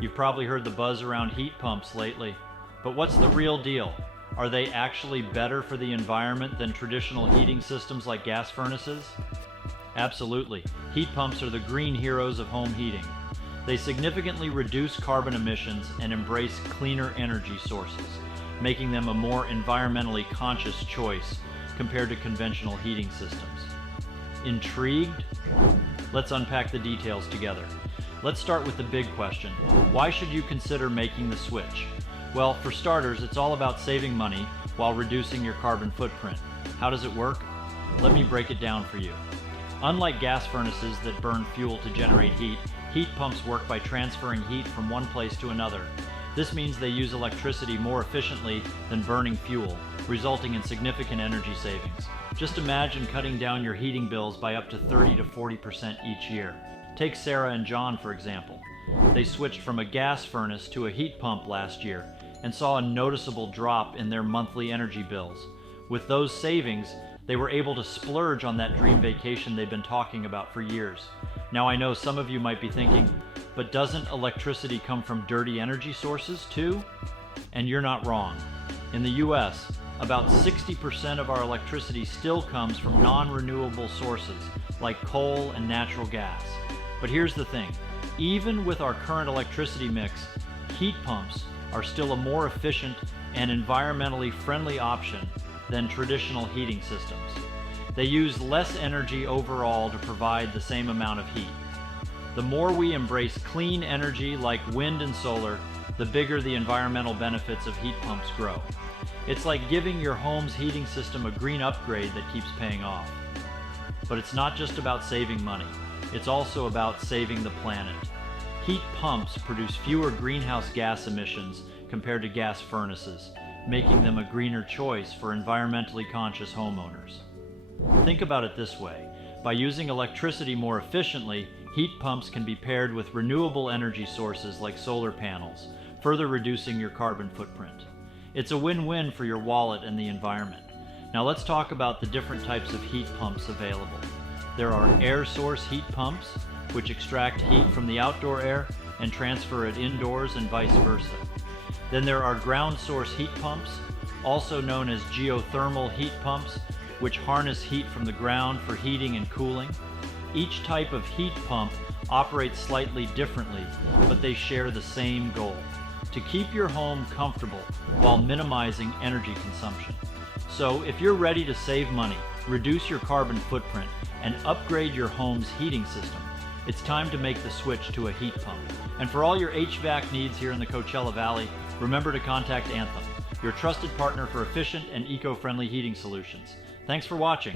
You've probably heard the buzz around heat pumps lately, but what's the real deal? Are they actually better for the environment than traditional heating systems like gas furnaces? Absolutely. Heat pumps are the green heroes of home heating. They significantly reduce carbon emissions and embrace cleaner energy sources, making them a more environmentally conscious choice compared to conventional heating systems. Intrigued? Let's unpack the details together. Let's start with the big question. Why should you consider making the switch? Well, for starters, it's all about saving money while reducing your carbon footprint. How does it work? Let me break it down for you. Unlike gas furnaces that burn fuel to generate heat, heat pumps work by transferring heat from one place to another. This means they use electricity more efficiently than burning fuel, resulting in significant energy savings. Just imagine cutting down your heating bills by up to 30 to 40% each year. Take Sarah and John, for example. They switched from a gas furnace to a heat pump last year and saw a noticeable drop in their monthly energy bills. With those savings, they were able to splurge on that dream vacation they've been talking about for years. Now I know some of you might be thinking, but doesn't electricity come from dirty energy sources too? And you're not wrong. In the US, about 60% of our electricity still comes from non-renewable sources like coal and natural gas. But here's the thing, even with our current electricity mix, heat pumps are still a more efficient and environmentally friendly option than traditional heating systems. They use less energy overall to provide the same amount of heat. The more we embrace clean energy like wind and solar, the bigger the environmental benefits of heat pumps grow. It's like giving your home's heating system a green upgrade that keeps paying off. But it's not just about saving money, it's also about saving the planet. Heat pumps produce fewer greenhouse gas emissions compared to gas furnaces, making them a greener choice for environmentally conscious homeowners. Think about it this way. By using electricity more efficiently, heat pumps can be paired with renewable energy sources like solar panels, further reducing your carbon footprint. It's a win-win for your wallet and the environment. Now let's talk about the different types of heat pumps available. There are air source heat pumps, which extract heat from the outdoor air and transfer it indoors and vice versa. Then there are ground source heat pumps, also known as geothermal heat pumps, which harness heat from the ground for heating and cooling. Each type of heat pump operates slightly differently, but they share the same goal: to keep your home comfortable while minimizing energy consumption. So if you're ready to save money, reduce your carbon footprint, and upgrade your home's heating system, it's time to make the switch to a heat pump. And for all your HVAC needs here in the Coachella Valley, remember to contact Anthem, your trusted partner for efficient and eco-friendly heating solutions. Thanks for watching.